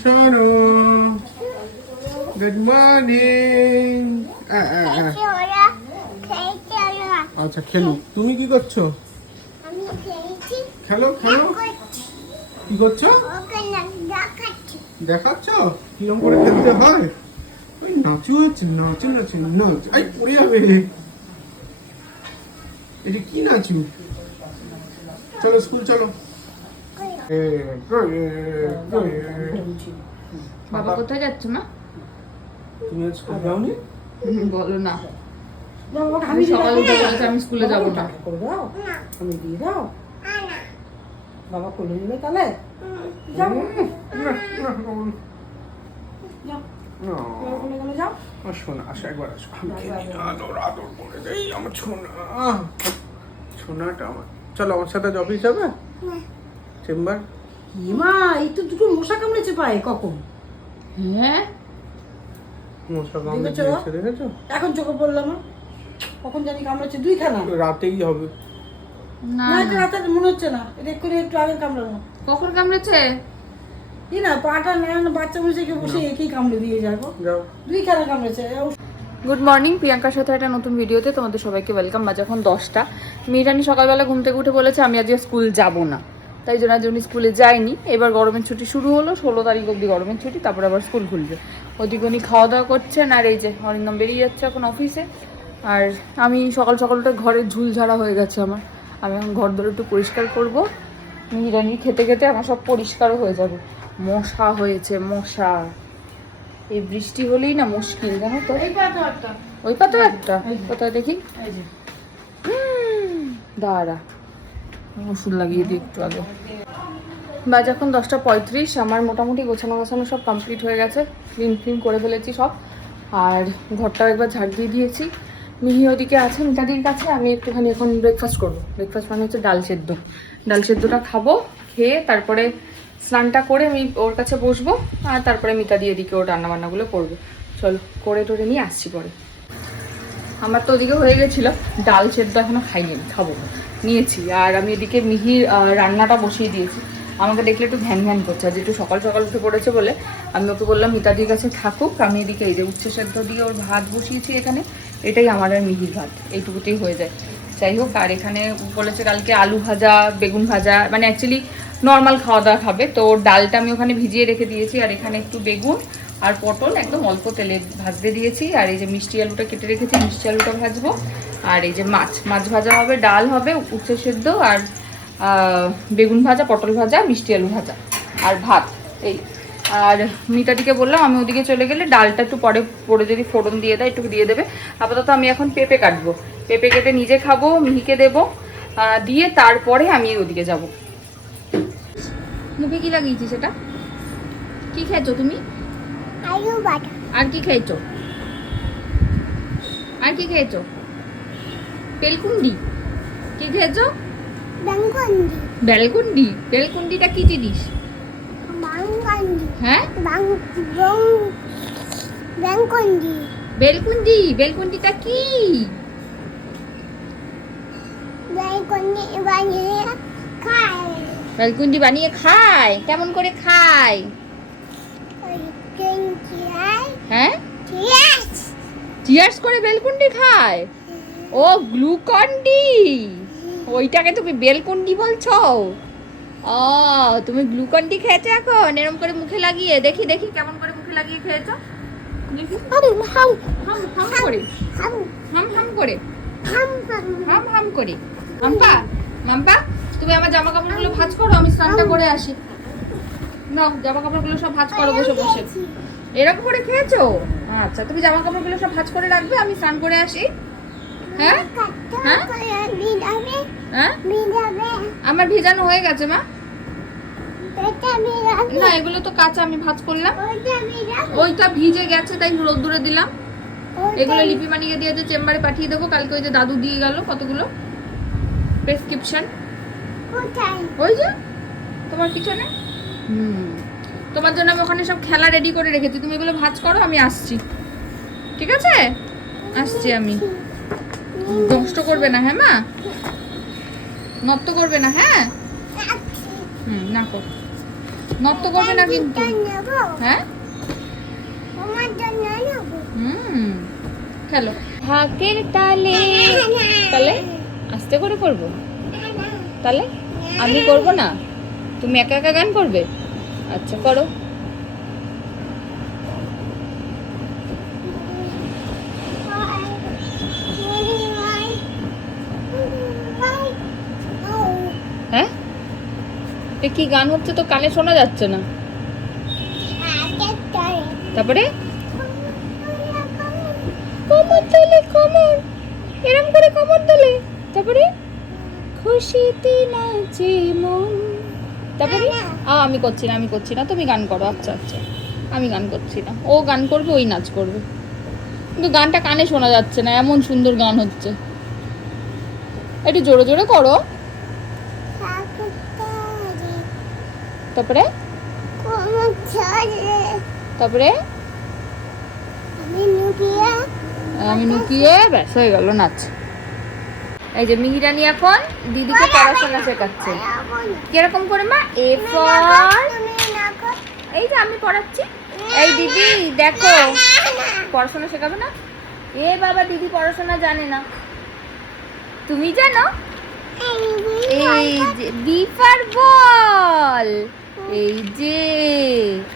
শোনো, good morning. আচ্ছা খেলো। তুমি কি করছো? খেলো খেলো। কি করছো? দেখাচ্ছ কিরম করে খেলতে হয়? ওই নাচু হচ্ছে, নাচু নাচু নাচ। আই পড়ে যাবে। এটা কি নাচু? চলো স্কুল চলো। বাবা কোথায় যাচ্ছে মা? তুমি আজ স্কুল যাওনি? বলো না। আমি সকালে উঠে বলেছি আমি স্কুলে যাবো না। আমি দিয়ে দাও। বাবা কোলে নিলে তাহলে যাও যাও। শোনা আসো, একবার আসো। আমি খেলি আদর আদর করে দেই আমার ছোনা। ছোনাটা আমার। চলো আমার সাথে অফিস যাবে? চেম্বার। মা এই তো দুটো মশা কামড়েছে পায়ে কখন? হ্যাঁ মশা কামড়েছে দেখেছো? এখন চোখে পড়লাম কখন জানি কামড়েছে দুইখানা। রাতেই হবে। না না এটা রাতে মনে হচ্ছে না, এটা একটু আগে কামড়ানো। কখন কামড়েছে? এই না পাটা নেন বাচ্চা বসে বসে একই কামড়ে দিয়ে যাবো। যাও। দুইখানা কামড়েছে। গুড মর্নিং, প্রিয়াঙ্কার সাথে একটা নতুন ভিডিওতে তোমাদের সবাইকে ওয়েলকাম। বাজে এখন 10টা। মিরানি সকালবেলা ঘুম থেকে উঠে বলেছে আমি আজকে স্কুল যাব না, তাই জন্য আজ উনি স্কুলে যায়নি। এবার গরমের ছুটি শুরু হলো, 16 তারিখ অবধি গরমের ছুটি, তারপর আবার স্কুল খুলবে। ওদিকে উনি খাওয়া দাওয়া করছেন, আর এই যে অরিন্দম বেরিয়ে যাচ্ছে এখন অফিসে। আর আমি সকাল সকালটা ঘরে ঝুল ঝাড়া হয়ে গেছে আমার। আমি এখন ঘর ধরে একটু পরিষ্কার করবো। মিরানি খেতে খেতে আমার সব পরিষ্কারও হয়ে যাবে। মশা হয়েছে, মশা। এই বৃষ্টি হলেই না মুশকিল, জানো তো। ওই পাতা একটা কোথায় দেখি? দাঁড়া, ওষুধ লাগিয়ে দিই একটু আগে। বাজ এখন 10টা 35। আমার মোটামুটি গোছানো গোছানো সব কমপ্লিট হয়ে গেছে। ক্লিন করে ফেলেছি সব। আর ঘরটাও একবার ঝাড় দিয়ে দিয়েছি। মিহি ওদিকে আছে মিতাদির কাছে। আমি একটুখানি এখন ব্রেকফাস্ট করবো। ব্রেকফাস্ট মানে হচ্ছে ডাল সেদ্ধ। ডাল সেদ্ধটা খাবো, খেয়ে তারপরে স্নানটা করে আমি ওর কাছে বসবো। আর তারপরে মিতাদি এদিকে ওর রান্নাবান্নাগুলো করবে। চলো করে টোরে নিয়ে আসছি পরে। আমার তো ওদিকে হয়ে গেছিলো, ডাল সেদ্ধ এখনো খাইনি, খাবো নিয়েছি। আর আমি এদিকে মিহির রান্নাটা বসিয়ে দিয়েছি। আমাকে দেখলে একটু ঘ্যান ঘ্যান করছে, আজ একটু সকাল সকাল উঠে পড়েছে বলে আমি ওকে বললাম মিতাদির কাছে থাকুক। আমি এদিকে এই যে উচ্ছে সেদ্ধ দিয়ে ওর ভাত বসিয়েছি এখানে। এটাই আমার আর মিহির ভাত, এইটুকুতেই হয়ে যায়। যাই হোক, আর এখানে বলেছে কালকে আলু ভাজা বেগুন ভাজা, মানে অ্যাকচুয়ালি নর্মাল খাওয়া দাওয়া খাবে। তো ডালটা আমি ওখানে ভিজিয়ে রেখে দিয়েছি, আর এখানে একটু বেগুন আর পটল একদম অল্প তেলে ভাজতে দিয়েছি। আর এই যে মিষ্টি আলুটা কেটে রেখেছি, মিষ্টি আলুটা ভাজবো। আর এই যে মাছ ভাজা হবে, ডাল হবে, উচ্ছে সেদ্ধ আর বেগুন ভাজা, পটল ভাজা, মিষ্টি আলু ভাজা আর ভাত এই। আর মিতাদিকে বললাম আমি ওদিকে চলে গেলে ডালটা একটু পরে যদি ফোড়ন দিয়ে দেয় একটু দিয়ে দেবে। আপাতত আমি এখন পেঁপে কাটবো, পেঁপে কেটে নিজে খাবো, মিহিকে দেবো, দিয়ে তারপরে আমি ওদিকে যাব। মুখে কি লাগিয়েছি সেটা? কি খেয়েছো তুমি? আর কি খেয়েছো? আর কি খেয়েছো? বেলকুন্ডি। কি খেয়েছো? বেলকুন্ডি। বেলকুন্ডিটা কি জিনিস? হ্যাঁ, বেলকুন্ডি। বেলকুন্ডিটা কি? বেলকুন্ডি বানিয়ে খায়। কেমন করে খায়? হ্যাঁ, চিয়ার্স করে বেলকুন্ডি খায়। ও গ্লুকন্ডি, ওইটাকে তুমি বেলকুন্ডি বলছো? ও তুমি গ্লুকন্ডি খেয়েছো এখন এরকম করে মুখে লাগিয়ে? দেখি দেখি কেমন করে মুখে লাগিয়ে খেয়েছো। হাম হাম করে, হাম হাম করে, হাম হাম করে। মাম্পা মাম্পা, তুমি আমার জামা কাপড়গুলো ভাঁজ করো, আমি স্নানটা করে আসি। না, জামা কাপড়গুলো সব ভাঁজ করো বসে বসে। এরকম করে খেয়েছো? আচ্ছা, তুমি জামা কাপড়গুলো সব ভাঁজ করে রাখবে, আমি স্নান করে আসি। হ্যাঁ হ্যাঁ হ্যাঁ, আমার ভিজানো হয়ে গেছে মা। না, এগুলো তো কাঁচা, আমি ভাঁজ করলাম। ওইটা ভিজে গেছে তাই রোদ্দুরে দিলাম। এগুলো লিপি বানিয়ে দিয়ে যে চেম্বারে পাঠিয়ে দেবো কালকে। ওই যে দাদু দিয়ে গেল কতগুলো প্রেসক্রিপশন, ওই যে তোমার পিছনে। তোমার জন্য আমি ওখানে সব খেলা রেডি করে রেখেছি, তুমি এগুলো ভাঁজ করো, আমি আসছি। ঠিক আছে, আসছি আমি। নষ্ট করবে না হ্যাঁ মা, নষ্ট করবে না। হ্যাঁ না কর। নষ্ট করবে না কিন্তু। হ্যাঁ খেলো। ঢাকের তালে, তাহলে আস্তে করে করবো, তাহলে আমি করবো না, তুমি একা একা গান করবে? আচ্ছা করো। হ্যাঁ এ কি গান হচ্ছে তো কানে শোনা যাচ্ছে না। তারপরে কোমর তোলে, কোমর এরম করে কোমর তোলে, তারপরে খুশিতে নাচে মন। তারপরে আমি করছি না, আমি করছি না, তুমি গান করো। আচ্ছা আচ্ছা আমি গান করছি না, ও গান করবে, ওই নাচ করবে, কিন্তু গানটা কানে শোনা যাচ্ছে না, এমন সুন্দর গান হচ্ছে। একটু জোরে জোরে করো। তারপরে তারপরে আমি নুকিয়ে ব্যাস হয়ে গেল নাচ। এই যে মিহিরানি এখন দিদিকে পড়াশোনা শেখাচ্ছে। কিরকম করে মা? এ ফর, এই যে আমি পড়াচ্ছি। এই দিদি দেখো, পড়াশোনা শেখাবে না? এ বাবা দিদি পড়াশোনা জানে না, তুমি জানো? এই যে বি ফর বল, এই যে,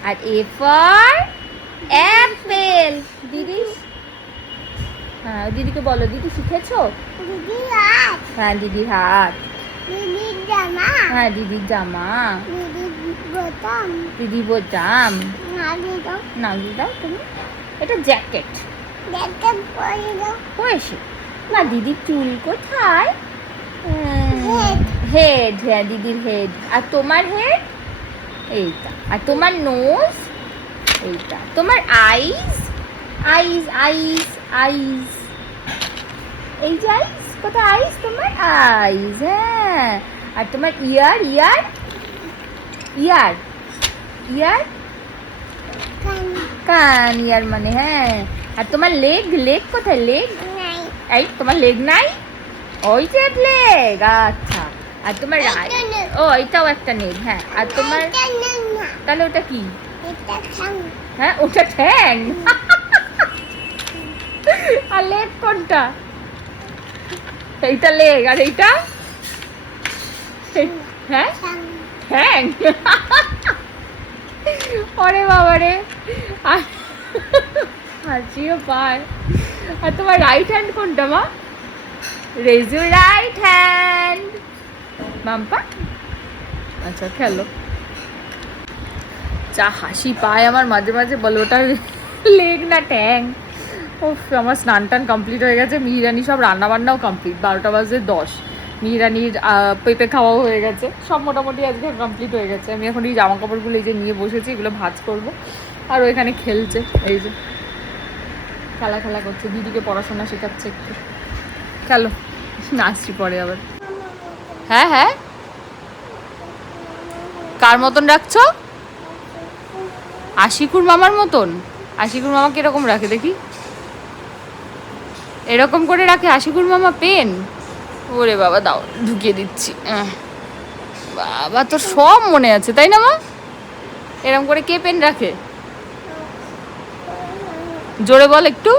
আর এ ফর অ্যাপেল। দিদি হ্যাঁ দিদিকে বলো, দিদি শিখেছো? হ্যাঁ দিদির হাত, হ্যাঁ দিদির জামা, দিদি বোতাম। না দাও তুমি, এটা জ্যাকেট পরেছি না। দিদির চুল কোথায়? হেড, হ্যাঁ দিদির হেড। আর তোমার হেড এইটা, আর তোমার নোজ এইটা, তোমার আইস, আইস আইস আইস, এই যে আইস, কোথায় আইস? তোমার আইস, হ্যাঁ। আর তোমার ইয়ার, ইয়ার ইয়ার ইয়ার কান, ইয়ার মানে হ্যাঁ। আর তোমার লেগ, লেগ কোথায়? লেগ এই তোমার লেগ নাই, ওই যে লেগ। আচ্ছা আর তোমার ও এটাও একটা নেই, হ্যাঁ। আর তোমার তাহলে ওটা কি? হ্যাঁ ওটা ঠ্যাং। আর লেগ কোনটা? এইটা লেগ, আর এইটা হ্যাঁ ঠ্যাং। ওরে বাবা রে, হাসিও পায়। আর তোমার রাইট হ্যান্ড কোনটা মা? Raise your right hand Mampa. আচ্ছা খেলো। যা হাসি পায় আমার মাঝে মাঝে, বলো ওটা লেগ না ট্যাং। ও আমার স্নান টান কমপ্লিট হয়ে গেছে, মিহিরানি সব রান্না বান্নাও কমপ্লিট, 12টা বাজে 10। মিহিরানির পেঁপে খাওয়াও হয়ে গেছে, সব মোটামুটি আজকে কমপ্লিট হয়ে গেছে। আমি এখন এই জামা কাপড়গুলো এই যে নিয়ে বসেছি, এগুলো ভাঁজ করবো। আর ও এখানে খেলছে, এই যে খেলা খেলা করছে, দিদিকে পড়াশোনা শেখাচ্ছে একটু। চলো আসছি পরে আবার। হ্যাঁ হ্যাঁ কার মতন রাখছো? আশিকুর মামার মতন? আশিকুর মামা কিরকম রাখে দেখি? এরকম করে রাখে আশিকুর মামা পেন? ওরে বাবা দাও ঢুকিয়ে দিচ্ছি। বাবা তোর সব মনে আছে তাই না মা? এরকম করে কে পেন রাখে? জোরে বল একটু।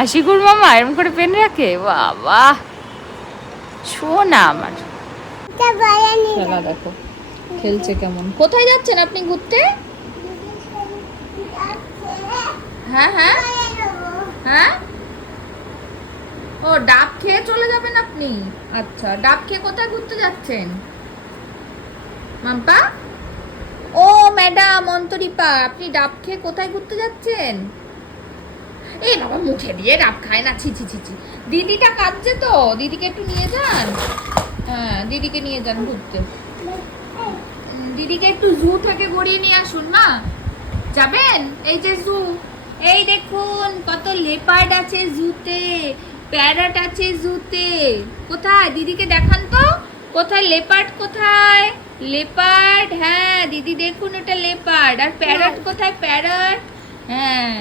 আশিকুর মামা এরকম করে পেন রাখে? বাবা শোনা আমার। খেলা দেখো খেলছে কেমন। কোথায় যাচ্ছেন আপনি ঘুরতে? হ্যাঁ হ্যাঁ হ্যাঁ ও ডাব খেয়ে চলে যাবেন আপনি? আচ্ছা ডাব খেয়ে কোথায় ঘুরতে যাচ্ছেন মাম্পা? ও ম্যাডাম অন্তরিপা, আপনি ডাব খেয়ে কোথায় ঘুরতে যাচ্ছেন? এই বাবা মুখে দিয়ে ডাব খায় না, ছি ছি ছি ছি। দিদিটা কাঁদছে তো, দিদিকে একটু নিয়ে যান। হ্যাঁ দিদিকে নিয়ে যান ঘুরতে, দিদিকে একটু জু থেকে গড়িয়ে নিয়ে আসুন মা। যাবেন? এই যে জু, এই দেখুন কত লেপার্ড আছে জুতে, প্যারট আছে জুতে। কোথায় দিদিকে দেখান তো, কোথায় লেপার্ড? কোথায় লেপার্ড? হ্যাঁ দিদি দেখুন এটা লেপার্ড। আর প্যারট কোথায়? প্যারট। হ্যাঁ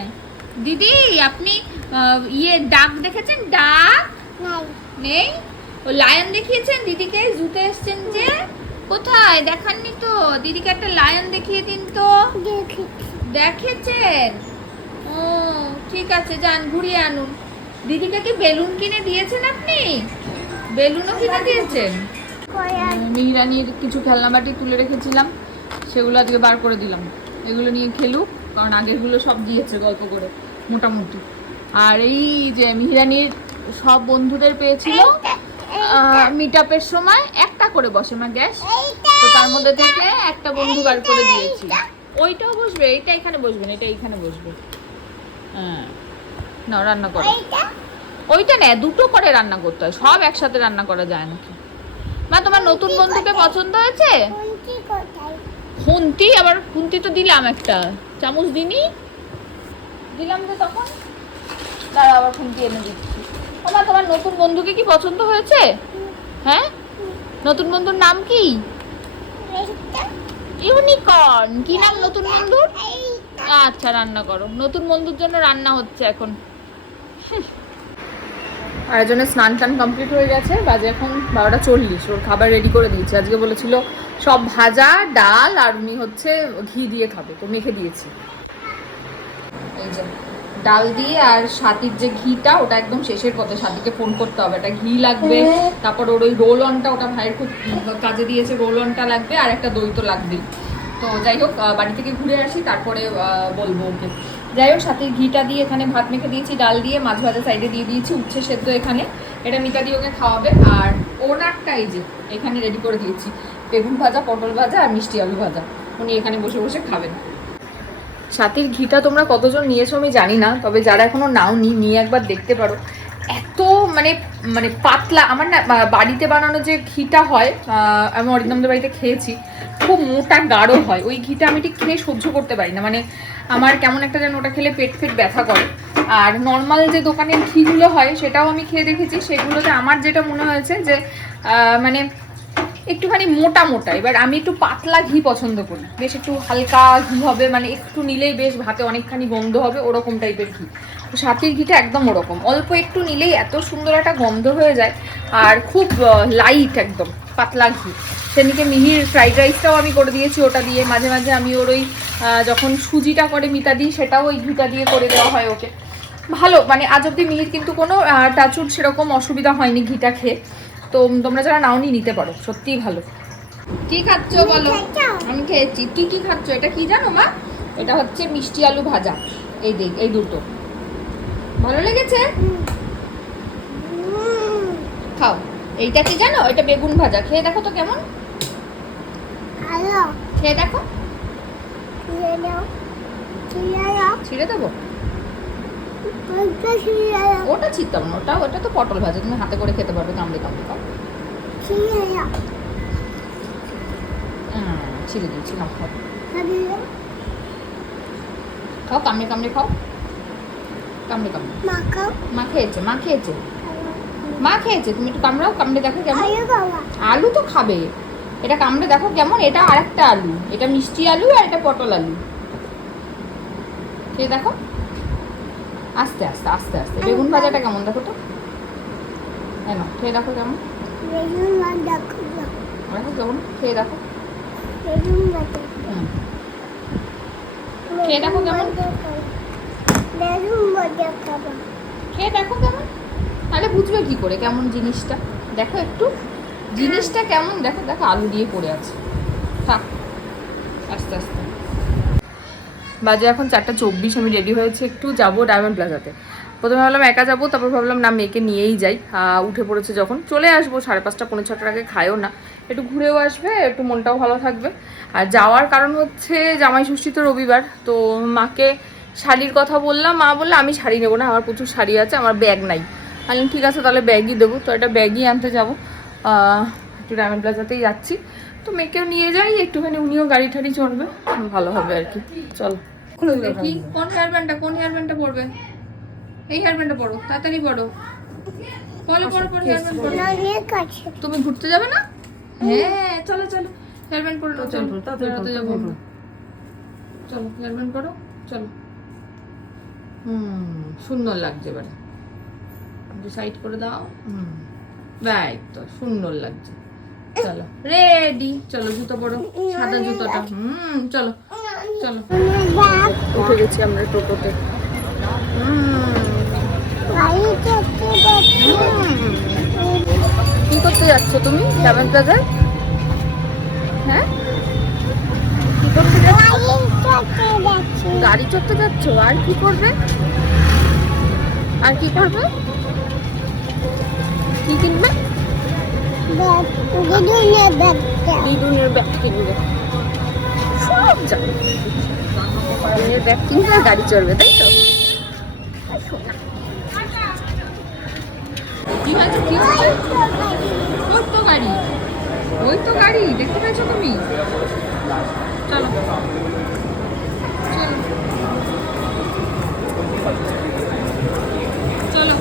দিদি আপনি ইয়ে ডাক দেখেছেন? ডাক নেই। ও লায়ন দেখিয়েছেন দিদিকে, জুতে এসছেন যে। কোথায় দেখাননি তো? দিদিকে একটা লায়ন দেখিয়ে দিন তো। দেখেছেন? ও ঠিক আছে, যান ঘুরিয়ে আনুন। দিদিকে কি বেলুন কিনে দিয়েছেন আপনি? বেলুনও কিনে দিয়েছেন? মিহিরানির কিছু খেলনাবাটি তুলে রেখেছিলাম, সেগুলো আজকে বার করে দিলাম। এগুলো নিয়ে খেলুক, কারণ আগেরগুলো সব দিয়েছে গল্প করে মোটামুটি। আর এই যে মিহিরানির সব বন্ধুদের পেয়েছিল মিট আপের সময়, একটা করে বসে না গ্যাস, তো তার মধ্যে থেকে একটা বন্ধু বার করে দিয়েছি। ওইটাও বসবে, এইটা এখানে বসবে না, এটা এইখানে বসবে। হ্যাঁ না, রান্না করো। ওইটা না, দুটো করে রান্না করতে হয়, সব একসাথে রান্না করা যায় নাকি? মা তোমার নতুন বন্ধুকে পছন্দ হয়েছে? খুন্তি? আবার খুন্তি তো দিলাম, একটা চামচ দিলাম যে তখন। দাঁড়া আবার খুন্তি এনে দিচ্ছি। মা তোমার নতুন বন্ধুকে কি পছন্দ হয়েছে? হ্যাঁ, নতুন বন্ধুর নাম কি? ইউনিকর্ন। কি নাম নতুন বন্ধুর? আচ্ছা রান্না করো, নতুন বন্ধুর জন্য রান্না হচ্ছে এখন। আরেকজনের স্নান টান কমপ্লিট হয়ে গেছে, বাজে এখন 12:40। ওর খাবার রেডি করে দিয়েছি। আজকে বলেছিল সব ভাজা, ডাল আর উনি হচ্ছে ঘি দিয়ে খাবে, তো মেখে দিয়েছি। এই যে ডাল দিয়ে, আর সাথীর যে ঘিটা ওটা একদম শেষের পথে, সাথীকে ফোন করতে হবে, এটা ঘি লাগবে। তারপর ওর ওই রোল অনটা, ওটা ভাইয়ের খুব কাজে দিয়েছে, রোল অনটা লাগবে, আর একটা দই তো লাগবেই। তো যাই হোক, বাড়ি থেকে ঘুরে আসি তারপরে বলবো ওকে। যাই হোক, সাথে ঘিটা দিয়ে এখানে ভাত মেখে দিয়েছি, ডাল দিয়ে, মাছ ভাজা সাইডে দিয়ে দিয়েছি, উচ্ছে সেদ্ধ এখানে, এটা মিতা দিয়ে ওকে খাওয়াবে। আর ওনারটা এই যে এখানে রেডি করে দিয়েছি, বেগুন ভাজা, পটল ভাজা আর মিষ্টি আলু ভাজা, উনি এখানে বসে বসে খাবেন। সাথীর ঘিটা তোমরা কতজন নিয়েছো আমি জানি না, তবে যারা এখনো নাওনি, নিয়ে একবার দেখতে পারো। এত মানে মানে পাতলা, আমার না বাড়িতে বানানো যে ঘিটা হয়, আমি অরিন্দমদের বাড়িতে খেয়েছি, খুব মোটা গাঢ় হয় ওই ঘিটা, আমি ঠিক খেয়ে সহ্য করতে পারি না। মানে আমার কেমন একটা যেন ওটা খেলে পেট ব্যথা করে। আর নর্মাল যে দোকানের ঘিগুলো হয় সেটাও আমি খেয়ে দেখেছি, সেগুলোতে আমার যেটা মনে হয়েছে যে মানে একটুখানি মোটা মোটা। এবার আমি একটু পাতলা ঘি পছন্দ করি, বেশ একটু হালকা ঘি হবে, মানে একটু নিলেই বেশ ভাতে অনেকখানি গন্ধ হবে, ওরকম টাইপের ঘি। তো সাথীর ঘিটা একদম ওরকম, অল্প একটু নিলেই এত সুন্দর একটা গন্ধ হয়ে যায়, আর খুব লাইট একদম পাতলা ঘি। সেদিকে মিহির ফ্রাইড রাইসটাও আমি করে দিয়েছি ওটা দিয়ে। মাঝে মাঝে আমি ওর ওই যখন সুজিটা করে মিতা দিই, সেটাও ওই ঘিটা দিয়ে করে দেওয়া হয় ওকে। ভালো, মানে আজ অব্দি মিহির কিন্তু কোনো টাচুট সেরকম অসুবিধা হয়নি ঘিটা খেয়ে। তো তোমরা যারা নাওনি নিতে পারো, সত্যিই ভালো। কি খাচ্ছো বলো? আমি খেয়েছি। কি কি খাচ্ছো? এটা কি জানো মা? এটা হচ্ছে মিষ্টি আলু ভাজা। এই দেখ, এই দুটো ভালো লেগেছে? খাও। এইটা কি জানো? এটা বেগুন ভাজা, খেয়ে দেখো তো কেমন। খেয়ে দেখো। ছিঁড়ে দেবো? ওটা ছিঁড়তাম না, ওটা তো পটল ভাজা, তুমি হাতে করে খেতে পারবে, কামড়ে কামড়ে খাও। ছিঁড়ে দিয়েছি, না খাও, খাও, কামড়ে কামড়ে খাও, কামড়ে কামড়ে। মা খেয়েছে, মা খেয়েছে, মা খেয়েছে, তুমি একটু কামড়াও, কামড়ে দেখো কেমন। আলু তো খাবে, এটা কামড়ে দেখো কেমন। এটা আরেকটা আলু, এটা মিষ্টি আলু, আর এটা পটল আলু। খেয়ে দেখো, আস্তে আস্তে আস্তে আস্তে। বেগুন ভাজাটা কেমন দেখো তো, কেন খেয়ে দেখো কেমন। দেখো কেমন, খেয়ে দেখো। খেয়ে দেখো কেমন, খেয়ে দেখো কেমন। তাহলে বুঝবে কি করে কেমন জিনিসটা। দেখো একটু জিনিসটা কেমন, দেখো দেখো, আলু দিয়ে পড়ে আছে। থাক, আস্তে আস্তে। বাজে এখন 4:24, আমি রেডি হয়েছি, একটু যাবো ডায়মন্ড প্লাজাতে। প্রথমে ভাবলাম একা যাবো, তারপর ভাবলাম না, মেয়েকে নিয়েই যাই। উঠে পড়েছে যখন, চলে আসবো 5:30 পৌনে 6টার আগে, খায়ও না, একটু ঘুরেও আসবে, একটু মনটাও ভালো থাকবে। আর যাওয়ার কারণ হচ্ছে জামাই ষষ্ঠী তো রবিবার, তো মাকে শাড়ির কথা বললাম, মা বললো আমি শাড়ি নেবো না, আমার প্রচুর শাড়ি আছে, আমার ব্যাগ নাই। বললাম ঠিক আছে তাহলে ব্যাগই দেবো, তো একটা ব্যাগই আনতে যাবো। একটু ডায়মন্ড প্লাজাতেই যাচ্ছি, তো মেয়েকেও নিয়ে যাই একটুখানি, উনিও গাড়ি টাড়ি চড়বে, ভালো হবে আর কি। চলো দেখি কোন হেয়ার ব্যান্ডটা পড়বে। এই হেয়ার ব্যান্ডটা পড়ো, তাড়াতাড়ি পড়ো, পড়ো পড়ো পড়ো, হেয়ার ব্যান্ড পড়ো। তুমি ঘুরতে যাবে না? হ্যাঁ চলো চলো, হেয়ার ব্যান্ড পড়ো, চলো বেড়াতে যাবো আমরা। চলো হেয়ার ব্যান্ড পড়ো, চলো। সুন্দর লাগছে এবারে, সাইড করে দাও। ব্যাগ তো সুন্দর লাগছে, চলো রেডি, চলো জুতো পরো, সাদা জুতোটা। চলো চলো, উঠে গেছি আমরা টোটোতে। কি করতে যাচ্ছ তুমি ডায়মন্ড প্লাজায়? হ্যাঁ, কি করতে যাচ্ছ? গাড়ি চড়তে যাচ্ছ? আর কি করবে? আর কি করবে? কি কিনবে? দিদুনের ব্যাগ কিনবে। সব যাবে, দিদুনের ব্যাগ কিনবে আর গাড়ি চড়বে, তাই তো? কি হয়েছে? কি হচ্ছে? ওই তো গাড়ি, ওই তো গাড়ি, দেখতে পেয়েছো তুমি? চলো চলো, চলো,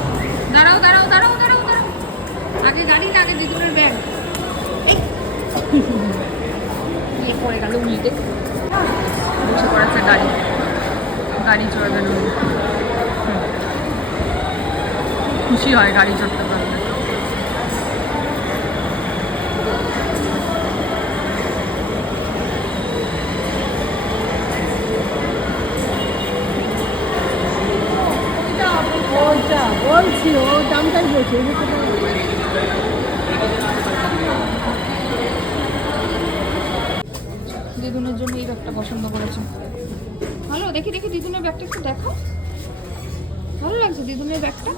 দাঁড়াও দাঁড়াও দাঁড়াও দাঁড়াও দাঁড়াও, আগে গাড়ি না আগে দিদুনের ব্যাগ। এই পড়ে গেল উল্টে, বসে পড়েছে গাড়ি, গাড়ি চড়বে না। খুশি হয় গাড়ি চড়তে পারলে। বলছি ও দামটাই বলছি। দিদুনের জন্য এই ব্যাগটা পছন্দ করেছে। ভালো, দেখি দেখি দিদুনের ব্যাগটা একটু দেখো, ভালো লাগছে দিদুনের ব্যাগটা,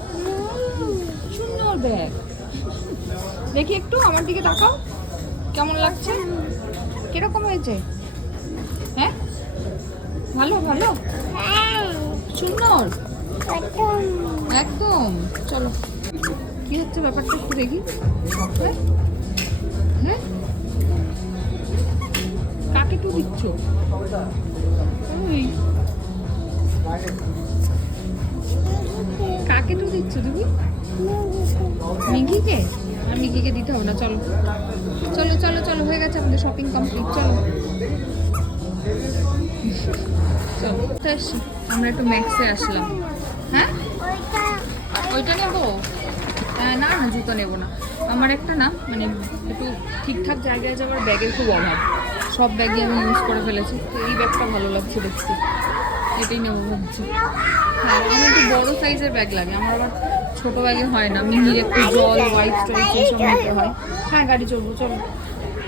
সুন্দর ব্যাগ। দেখি একটু আমার দিকে তাকাও, কেমন লাগছে? কিরকম হয়েছে? হ্যাঁ, ভালো ভালো, সুন্দর একদম। চলো, কি হচ্ছে ব্যাপারটা একটু দেখি। হ্যাঁ হ্যাঁ, কাকে টু দিচ্ছ? কাকে টু দিচ্ছ তুমি? মিকিকে? আর মিকিকে দিতে হবে না। চলো চলো চলো চলো, হয়ে গেছে আমাদের শপিং কমপ্লিট। চলো চলো, আসছি আমরা একটু ম্যাক্সে আসলাম। হ্যাঁ, ওইটা নেবো? না না, জুতো নেবো না। আমার একটা না মানে একটু ঠিকঠাক জায়গায় যাওয়ার ব্যাগের খুব অভাব, সব ব্যাগই আমি ইউজ করে ফেলেছি। তো এই ব্যাগটা ভালো লাগছে দেখতে, এটাই নেবো ভাবছি। হ্যাঁ, আমার একটু বড়ো সাইজের ব্যাগ লাগে, আমার আবার ছোটো ব্যাগে হয় না। মিহির একটু জল, হোয়াইট স্টোরেজ এইসব নিতে হয়। হ্যাঁ, গাড়ি চলবো, চলো।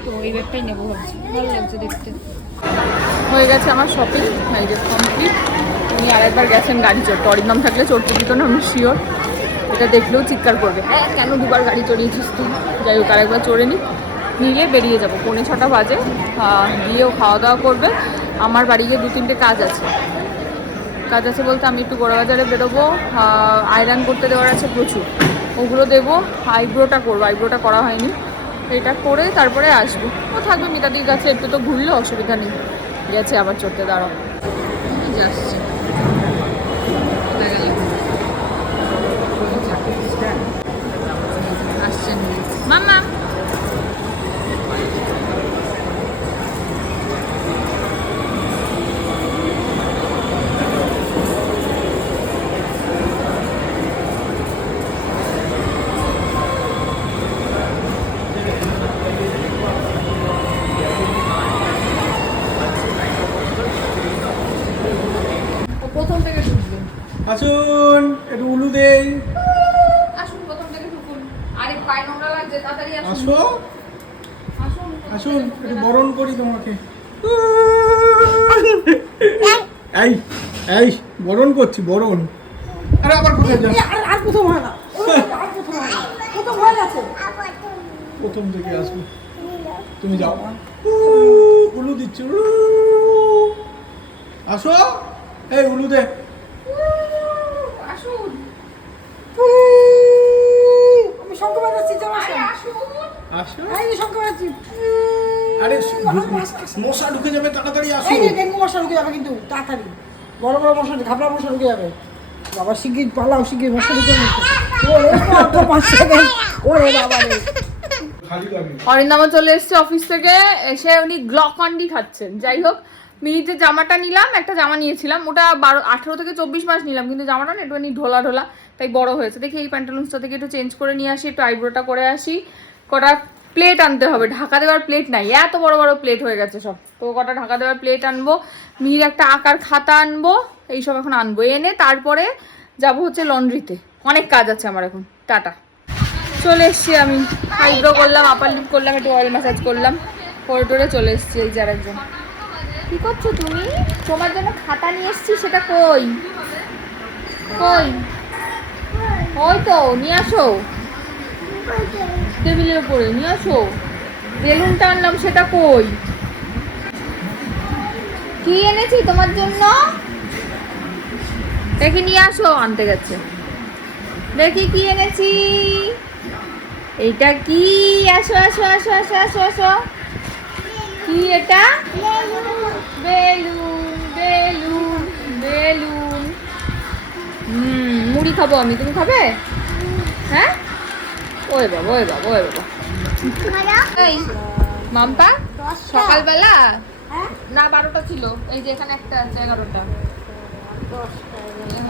তো এই ব্যাগটাই নেবো ভাবছি, ভালো লাগছে দেখতে। হয়ে গেছে আমার শপিং, কমপ্লিট। উনি আরেকবার গেছেন গাড়ি চড়তে, অরিন্দম থাকলে চড়তে দিত না, আমি শিওর। এটা দেখলেও চিৎকার করবে, হ্যাঁ কেন দুবার গাড়ি চড়িয়েছিস তুই। যাই হোক, আরেকবার চড়ে নিয়ে বেরিয়ে যাবো। 6:45 বাজে, গিয়েও খাওয়া দাওয়া করবে। আমার বাড়ি গিয়ে 2-3টে কাজ আছে বলতে আমি একটু বড়বাজারে বেরোবো, আয়রন করতে দেওয়ার আছে প্রচুর, ওগুলো দেবো। আইব্রোটা করবো, আইব্রোটা করা হয়নি, এটা করে তারপরে আসবো। ও থাকবে মিতাদির কাছে, একটু তো ঘুরলে অসুবিধা নেই। গেছে আবার চড়তে, দাঁড়াও যাচ্ছে। আসছেন মাম্মা। প্রথম থেকে ঢুকবেন, আসুন একটু উলু দেই। আসুন প্রথম থেকে ঢুকুন। আরে পায়ে নোংরা লাগছে, তাড়াতাড়ি আসুন। আসো আসুন আসুন, একটু বরণ করি তোমাকে। এই এই বরণ করছি, বরণ। আরে আবার কোথায় যাও? আর প্রথম হয় না, আর প্রথম হয় না, প্রথম হয়ে গেছে। প্রথম থেকে আসবো, তুমি যাও। উলু দিচ্ছি, আসো। এই উলু দে। আসুন, আমি শঙ্খ বাজাচ্ছি, চলো আসুন। আসো। এই শঙ্খ বাজাচ্ছি। আরে মশা ঢুকে যাবে, তাড়াতাড়ি আসো। এই যে ডেঙ্গু মশা ঢুকে যাবে কিন্তু তাড়াতাড়ি, বড় বড় মশা, ঘাবড়া মশা ঢুকে যাবে। বাবা শিগগির পালাও, শিগগির মশা ঢুকে যাবে। ওরে বাবা, 5 সেকেন্ড। ওরে বাবা রে। অরিন্দমা চলে এসছে অফিস থেকে, এসে উনি গ্লকন্ডি খাচ্ছেন। যাই হোক, মিনিতে জামাটা নিলাম, একটা জামা নিয়েছিলাম, ওটা 18 থেকে 24 মাস নিলাম, কিন্তু জামাটা না একটুখানি ঢোলা তাই বড় হয়েছে। দেখি এই প্যান্টালুন্সটা থেকে একটু চেঞ্জ করে নিয়ে আসি, একটু আইব্রোটা করে আসি, কটা প্লেট আনতে হবে, ঢাকা দেওয়ার প্লেট নাই, এত বড় বড় প্লেট হয়ে গেছে সব। তো কটা ঢাকা দেওয়ার প্লেট আনবো, মিহির একটা আঁকার খাতা আনবো, এইসব এখন আনবো। এনে তারপরে যাবো হচ্ছে লন্ড্রিতে, অনেক কাজ আছে আমার এখন। টাটা। চলে এসছি আমি, আইব্রো করলাম, আপার লিপ করলাম, একটু অয়েল ম্যাসাজ করলাম, করে টোরে চলে এসছি। এই যে আরেকজন, কি করছো তুমি? তোমার জন্য খাতা নিয়ে এসছি, সেটা কই? কই? ওই তো নিয়ে আসো, টেবিলের উপরে নিয়ে আসো। বেলুনটা আনলাম, সেটা কই? কি এনেছি তোমার জন্য? দেখি নিয়ে আসো। আনতে গেছে, দেখি কি এনেছি। এইটা কি? আসো আসো আসো আসো আসো আসো। কি এটা? Balloon balloon balloon. মুড়ি খাবো আমি, তুমি খাবে? হ্যাঁ, ওই বাবা ওই বাবা ওই বাবা। এই মাম্পা সকালবেলা না 12টা ছিল, এই যে এখানে একটা আছে 11টা,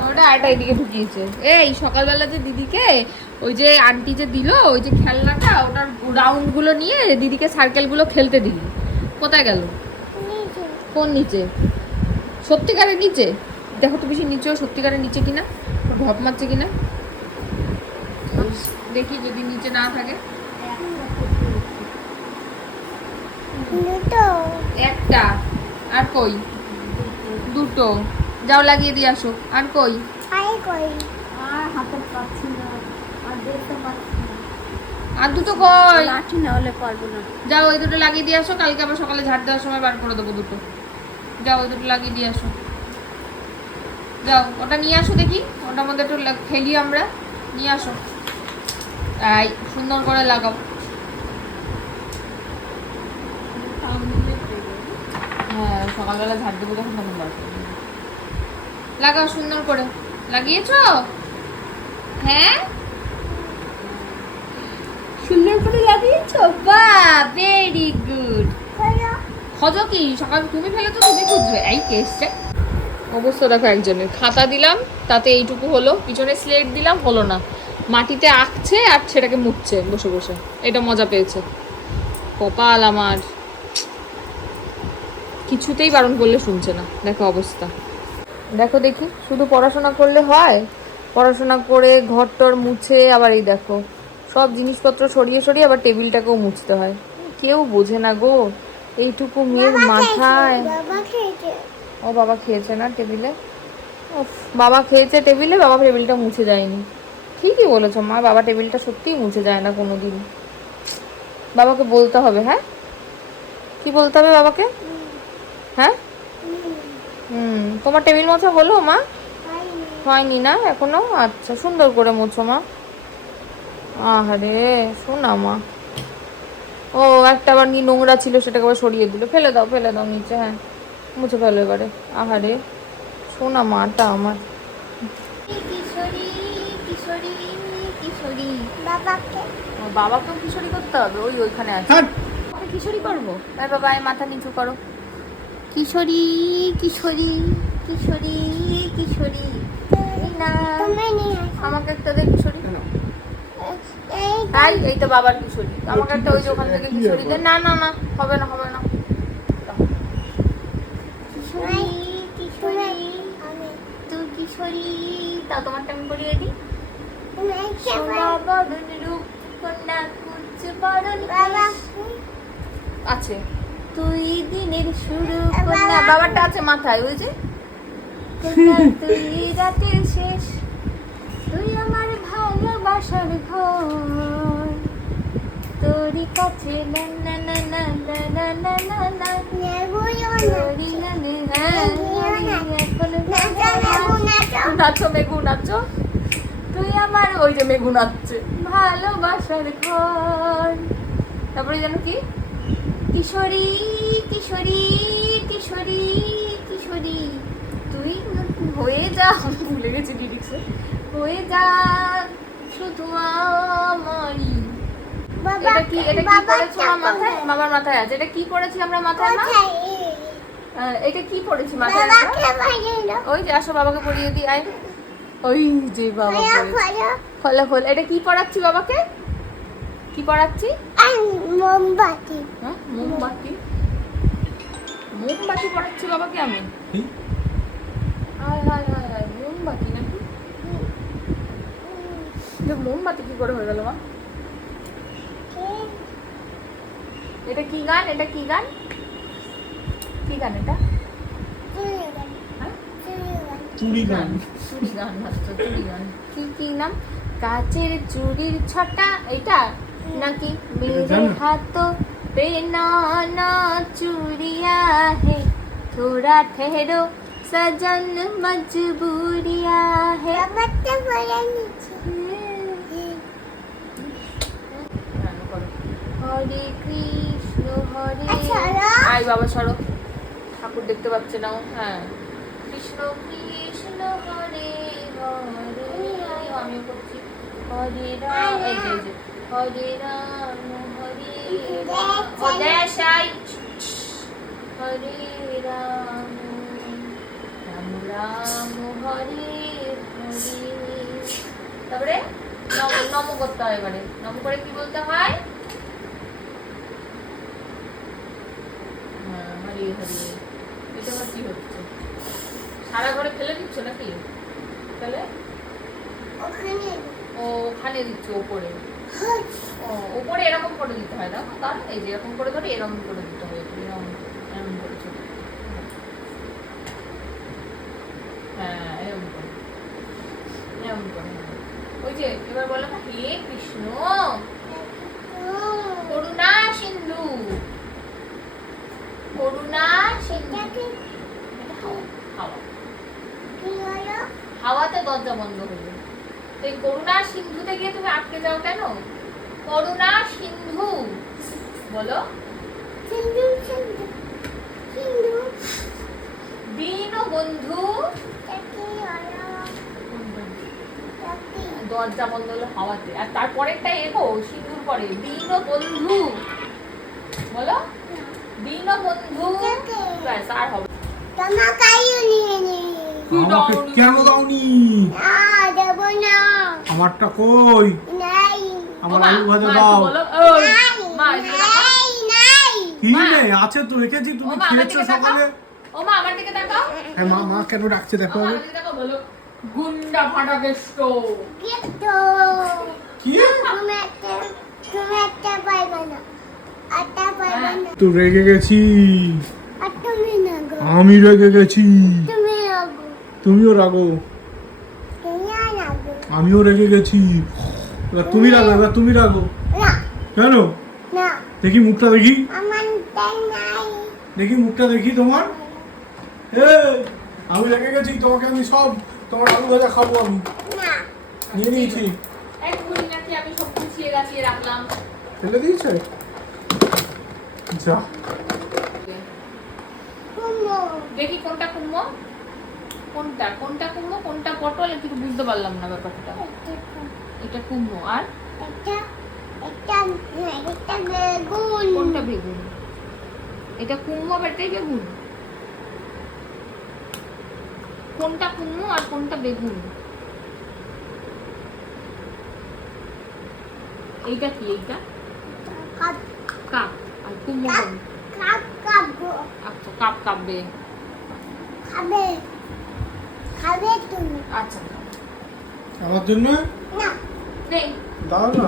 ওটা আরেকটা এদিকে ঢুকিয়েছে। এই সকালবেলা যে দিদিকে ওই যে আন্টি যে দিল ওই যে খেলনাটা, ওটার রাউন্ড গুলো নিয়ে দিদিকে সার্কেল গুলো খেলতে দিলি, কোথায় গেল? কোন নিচে? সত্যিকারের নিচে? দেখো তো বেশি নিচেও সত্যিকারের নিচে কিনা, ঢপ মারছে কিনা দেখি, যদি নিচে না থাকে। একটা, আর কই? দুটো, যাও লাগিয়ে দিয়ে আসো। আর কই? আর দুটো কই? লাঠি না হলে পারবো না। যাও ওই দুটো লাগিয়ে দিয়ে আসো, কালকে আবার সকালে ঝাড় দেওয়ার সময় বার করে দেবো দুটো। যাও ওই দুটো লাগিয়ে দিয়ে আসো, যাও ওটা নিয়ে আসো দেখি, ওটার মধ্যে একটু খেলি আমরা, নিয়ে আসো। এই সুন্দর করে লাগাও। হ্যাঁ সকালবেলা ঝাড় দেবো যখন তখন বার করে দেবো। লাগাও সুন্দর করে। লাগিয়েছো? হ্যাঁ সুন্দর করে লাগিয়েছো, বাহ ভেরি গুড। খোঁজো কি? সকাল তুমি ফেলেছো, তুমি খুঁজবে। এই কেসটা অবস্থা দেখো একজনের। খাতা দিলাম তাতে এইটুকু হলো, পিছনে স্লেট দিলাম হলো না, মাটিতে আঁকছে আর সেটাকে মুছছে বসে বসে, এটা মজা পেয়েছে। কপাল আমার, কিছুতেই বারণ করলে শুনছে না, দেখো অবস্থা। দেখো দেখি, শুধু পড়াশোনা করলে হয়? পড়াশোনা করে ঘরটর মুছে আবার এই দেখো সব জিনিসপত্র সরিয়ে সরিয়ে আবার টেবিলটাকেও মুছতে হয়। কেউ বোঝে না গো এইটুকু মেয়ের মাথায়। ও বাবা খেয়েছে না টেবিলে? বাবা খেয়েছে টেবিলে, বাবা টেবিলটা মুছে যায়নি। ঠিকই বলেছো মা, বাবা টেবিলটা সত্যিই মুছে যায় না কোনো দিন। বাবাকে বলতে হবে। হ্যাঁ কি বলতে হবে বাবাকে? হ্যাঁ তোমার টেবিল মোছা হলো মা? হয়নি না এখনো? আচ্ছা সুন্দর করে মোছো মা। আহারে শোনা মা, ও একটা আবার কি নোংরা ছিল সেটাকে আবার সরিয়ে দিল, ফেলে দাও ফেলে দাও নিচে। হ্যাঁ মুছে ফেলো এবারে। আহারে শোনা মাটা আমার। বাবাকেও কিশোরী করতে হবে, ওই ওইখানে আছে। কিশোরী করবো? হ্যাঁ বাবা মাথা নিচু করো। কিশোরী কিশোরী কিশোরী কিশোরী না, আমাকে একটা দে কিশোরী। তাই এই তো বাবার কিশোরী, আমাকে একটা ওই যে ওখান থেকে কিশোরী দে। না না না হবে না হবে না। কিশোরী কিশোরী তুই কিশোরী, তা তোমারটা আমি করিয়ে দিই। আছে তুই দিনের শুরু কন্যা, বাবারটা আছে মাথায় ওই যে তুই রাতের শেষ, তুই আমার ভালোবাসার ঘর, তোরই কাছে না না না না না না না না না তোরই নাচো মেঘু নাচো, তুই আমার ওই যে মেঘু নাচছে ভালোবাসার ঘর। তারপরে যেন কি কিশোরী কিশোরী কিশোরী কিশোরী তুই হয়ে যা, ভুলে গেছি লিরিক্সে, হয়ে যা শুধু আমারই। এটা কি পড়েছি মা মাথায়? বাবার মাথায় আছে। এটা কি পড়েছি আমরা মাথায় মা? এটা কি পড়েছি মাথায়? ওই যে আসো বাবাকে পরিয়ে দিই। আয় ওই যে বাবা খোলা খোলা। এটা কি পড়াচ্ছি বাবাকে? কি পড়াচ্ছি? মোমবাতি। হ্যাঁ, মোমবাতি। মোমবাতি পড়াচ্ছি বাবাকে আমি। হায় হায় হায় হায়, মোমবাতি নাকি? মোমবাতি কি করে হয়ে গেল মা? এটা কি গান? এটা কি গান? কি গান এটা? হ্যাঁ? চুড়ি গান। চুড়ি গান ভাবছো, চুড়ি গান। কি নাম? কাচের চুড়ির ছটা, এটা নাকি? মেরে হাত पे ना चूड़िया है, थोड़ा ठहरो सजन मजबूरिया है। हरे कृष्ण हरे। आई बाबा सरो, ঠাকুর দেখতে পাচ্ছে না। হ্যাঁ, কৃষ্ণ কৃষ্ণ হরে হরে। আমি করছি হরে রাম। এই যে হরে রাম হরে দেশাই হরে রাম রাম রাম হরে হরে। তারপরে নম করতে হয়। এবারে নম করে কি বলতে হয়? হরে হরে। এটা আবার কি হচ্ছে? সারা ঘরে ফেলে দিচ্ছ নাকি? তাহলে ওখানে দিচ্ছ ওপরে। ওপরে এরকম করে দিতে হয় না? তার এই যে এরকম করে ধরে এরকম করে দিতে হবে। এরকম করে ছোট। হ্যাঁ, এরকম করে। ওই যে এবার বলো, হে কৃষ্ণ করুণা সিন্ধু। করুণা সিন্ধু। হাওয়া। হাওয়াতে দরজা বন্ধ হলো। এই করুণা সিন্ধুতে গিয়ে তুমি আটকে যাও কেন? করুণা সিন্ধু বলো। সিন্ধু সিন্ধু সিন্ধু। দীনবন্ধু। দরজা বন্ধ হলো হাওয়াতে। আর তারপরেরটা এগো সিন্ধুর পরে দীনবন্ধু বলো। দীনবন্ধু। ব্যাস, আর হবে। আমাকে কেন দাওনি? আমারটা কই? আমার আলু ভাজা দাও। কি নেই? আছে তো, রেখেছি। তুমি খেয়েছো সকালে। ও মা, আমার দিকে তাকাও। হ্যাঁ মা, মা কেন ডাকছে দেখো। আমার দিকে তাকাও, বলো গুন্ডা ফাটা কেষ্ট। কি? তো রেগে গেছি। আমি রেগে গেছি। তুমিও রাগো। আমিও রেগে গেছি। এবার তুমি রাগো। এবার তুমি রাগো। কেন? দেখি মুখটা দেখি। দেখি মুখটা দেখি তোমার। আমি রেগে গেছি। তোমাকে আমি সব তোমার আলু ভাজা খাবো। আমি নিয়ে নিয়েছি। আমি সব গুছিয়ে গাছিয়ে রাখলাম। ফেলে দিয়েছে? যা। দেখি কোনটা কুমড়ো, কোনটা কুমড়ো, কোনটা পটল, একটু বুঝতে পারলাম না ব্যাপারটা। এটা কুমড়ো। আর কোনটা বেগুন? এটা কুমড়ো আর এটাই বেগুন। কোনটা কুমড়ো আর কোনটা বেগুন? এইটা কি? এইটা কাপ। আর কুমড়ো আচ্ছা, কাপ কাপবে। আচ্ছা, আমার জন্য নেই দাও না।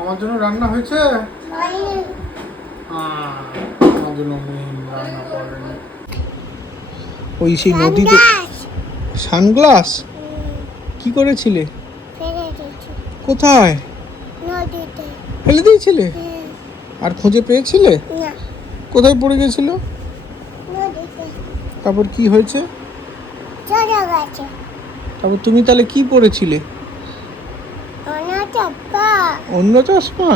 আমার জন্য রান্না হয়েছে? আমার জন্য রান্না করেনি। ওই সেই নদীতে সানগ্লাস কি করেছিলে? কোথায় ফেলে দিয়েছিলে? আর খুঁজে পেয়েছিলে? কোথায় পড়ে গেছিল? তারপর কি হয়েছে? তারপর তুমি তাহলে কি পড়েছিলে? অন্য চশমা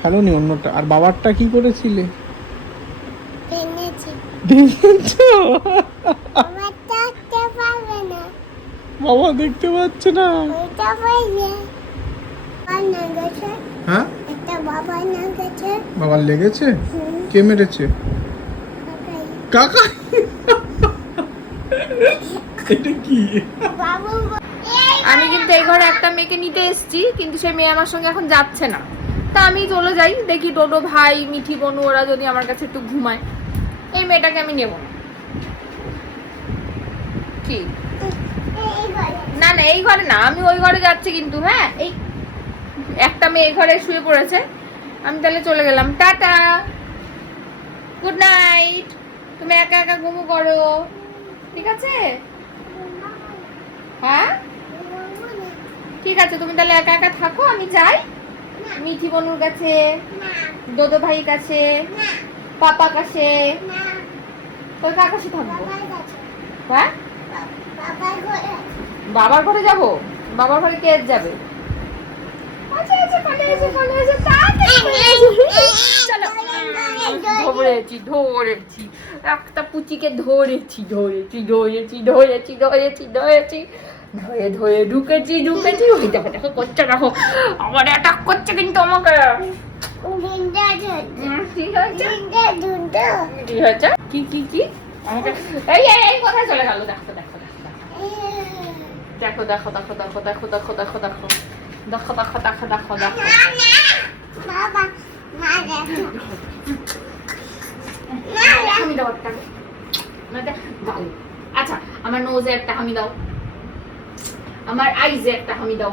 ফেলোনি অন্যটা। আর বাবারটা কি করেছিলে? বাবা দেখতে পাচ্ছে না। হ্যাঁ, বাবার লেগেছে? কে মেরেছে? কাকা। এটা কি? আমি কিন্তু এই ঘরে একটা মেয়েকে নিতে এসেছি, কিন্তু সেই মেয়ে আমার সঙ্গে এখন যাচ্ছে না। তা আমি চলে যাই, দেখি ডোডো ভাই, মিঠি বনু ওরা যদি আমার কাছে একটু ঘুমায়। এই মেয়েটাকে আমি নেব না। কি না না, এই ঘরে না, আমি ওই ঘরে যাচ্ছি কিন্তু। হ্যাঁ, এই একটা মেয়ে এই ঘরে শুয়ে পড়েছে, আমি তাহলে চলে গেলাম। Tata, good night. তুমি একা একা ঘুমো করো, ঠিক আছে? হ্যাঁ ঠিক আছে, তুমি তাহলে একা একা থাকো, আমি যাই মিঠি বনুর কাছে, দোদো ভাই কাছে, পাপা কাছে। তোর কার কাছে থাকবো? হ্যাঁ, বাবার ঘরে যাবো। বাবার ঘরে কে যাবে? আচ্ছা আচ্ছা, চলে এসে ধরেছি ধরেছি, একটা পুচিকে ধরেছি ধরেছি ধরেছি ধরেছি ধরেছি ধরেছি ধরে ধরে ঢুকেছি ঢুকেছি। ওই দেখো দেখো করছে, দেখো আবার অ্যাটাক করছে কিন্তু আমাকে। কি হয়েছে? কি কি কি আমাকে এই এই কোথায় চলে গেল? দেখো দেখো দেখো দেখো দেখো দেখো দেখো দেখো দেখো দেখো দেখো দেখো দেখো দেখো দেখো। হামি দাও একটা, আচ্ছা আমার নোজে একটা হামি দাও, আমার আইজে একটা হামি দাও।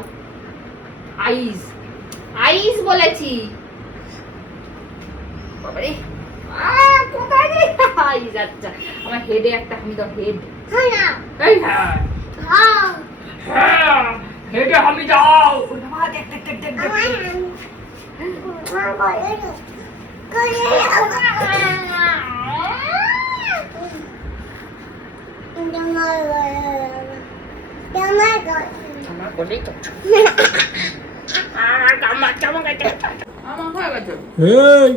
আইজ আইজ বলেছি, বাবারে কোথায় রে আইজ? আচ্ছা আমার হেডে একটা হামি দাও। হেড, এই হ্যাঁ হ্যাঁ, হেডে হামি দাও। দেখ দেখ দেখ দেখ দেখ, আমার কোলেই তো আমার কেমন গাইতে আমার হয়ে গেছে। এই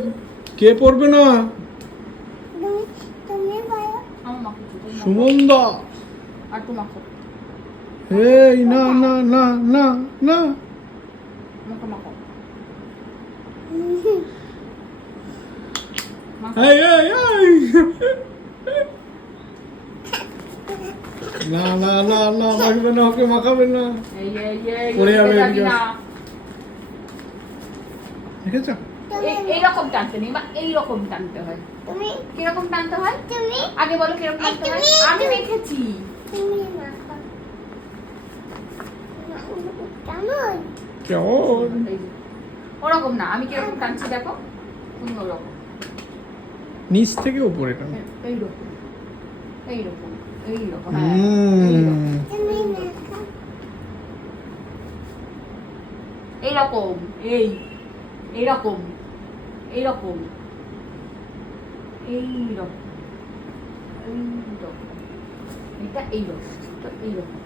কে পড়বে না? সুমনদা। আর একটু মাখো, এই না না না না না, মাখো মাখো। এই এই এই, না না না না, মাখবে না, ওকে মাখাবে না, এই এই এই পড়ে যাবে। যাবি না। দেখেছ? এইরকম টানতে নেই, বা এইরকম টানতে হয়। তুমি কিরকম টানতে হয়? তুমি আগে বলো কিরকম টানতে হয়। আমি দেখেছি। কেমন? ওরকম না, আমি কিরকম টানছি দেখো, তুমি ওরকম নিচ থেকে উপরে টানো। এইরকম এইরকম এইরকম। এইরকম, এই এইরকম এইরকম এইরকম এইরকম, এটা এইরকম, এইরকম